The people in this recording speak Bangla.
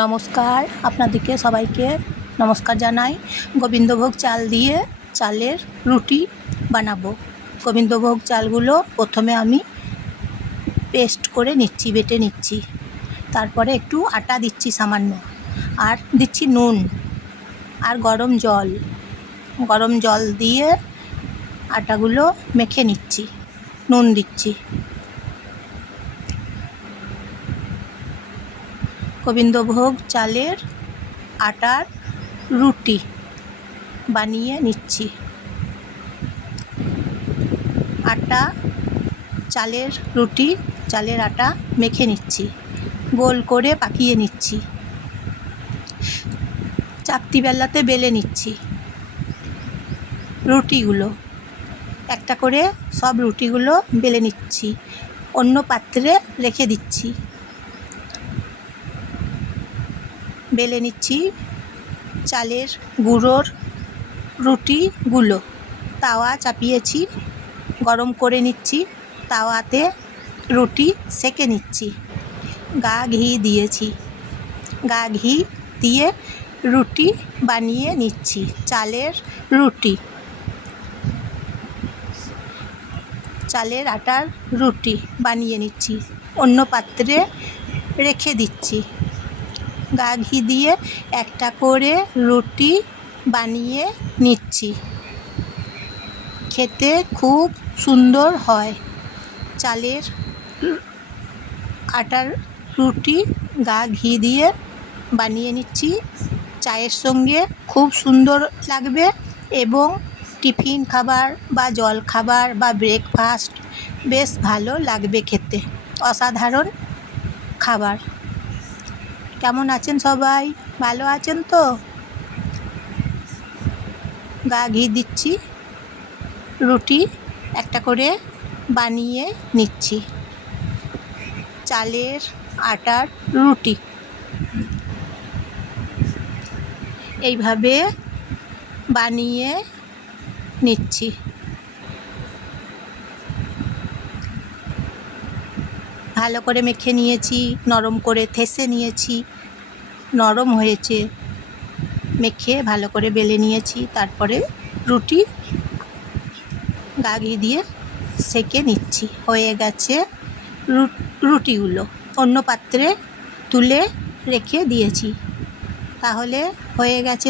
নমস্কার আপনাদেরকে সবাইকে নমস্কার জানাই। গোবিন্দভোগ চাল দিয়ে চালের রুটি বানাবো। গোবিন্দভোগ চালগুলো প্রথমে আমি পেস্ট করে নিচ্ছি, বেটে নিচ্ছি। তারপরে একটু আটা দিচ্ছি সামান্য। আর দিচ্ছি নুন আর গরম জল। গরম জল দিয়ে আটাগুলো মেখে নিচ্ছি। নুন দিচ্ছি। গোবিন্দভোগ চালের আটার রুটি বানিয়ে নিচ্ছি। আটা, চালের রুটি, চালের আটা মেখে নিচ্ছি। গোল করে পাকিয়ে নিচ্ছি। চাকতি বেলাতে বেলে নিচ্ছি রুটিগুলো। একটা করে সব রুটিগুলো বেলে নিচ্ছি। অন্য পাত্রে রেখে দিচ্ছি। বেলে নিচ্ছি। চালের গুঁড়োর রুটিগুলো। তাওয়া চাপিয়েছি, গরম করে নিচ্ছি। তাওয়াতে রুটি সেকে নিচ্ছি। গা ঘি দিয়েছি। গা ঘি দিয়ে রুটি বানিয়ে নিচ্ছি, চালের রুটি। চালের আটার রুটি বানিয়ে নিচ্ছি, অন্য পাত্রে রেখে দিচ্ছি। গা ঘি দিয়ে একটা করে রুটি বানিয়ে নিচ্ছি। খেতে খুব সুন্দর হয়। চালের আটার রুটি গা ঘি দিয়ে বানিয়ে নিচ্ছি। চায়ের সঙ্গে খুব সুন্দর লাগবে এবং টিফিন খাবার বা জল খাবার বা ব্রেকফাস্ট বেশ ভালো লাগবে খেতে। অসাধারণ খাবার। কেমন আছেন সবাই? ভালো আছেন তো? গা ঘি দিচ্ছি, রুটি একটা করে বানিয়ে নিচ্ছি। চালের আটার রুটি। এইভাবে বানিয়ে নিচ্ছি। ভালো করে মেখে নিয়েছি, নরম করে থেসে নিয়েছি, নরম হয়েছে। মেখে ভালো করে বেলে নিয়েছি, তারপরে রুটি গা ঘি দিয়ে সেকে নিচ্ছি। হয়ে গেছে রুটিগুলো। অন্য পাত্রে তুলে রেখে দিয়েছি। তাহলে হয়ে গেছে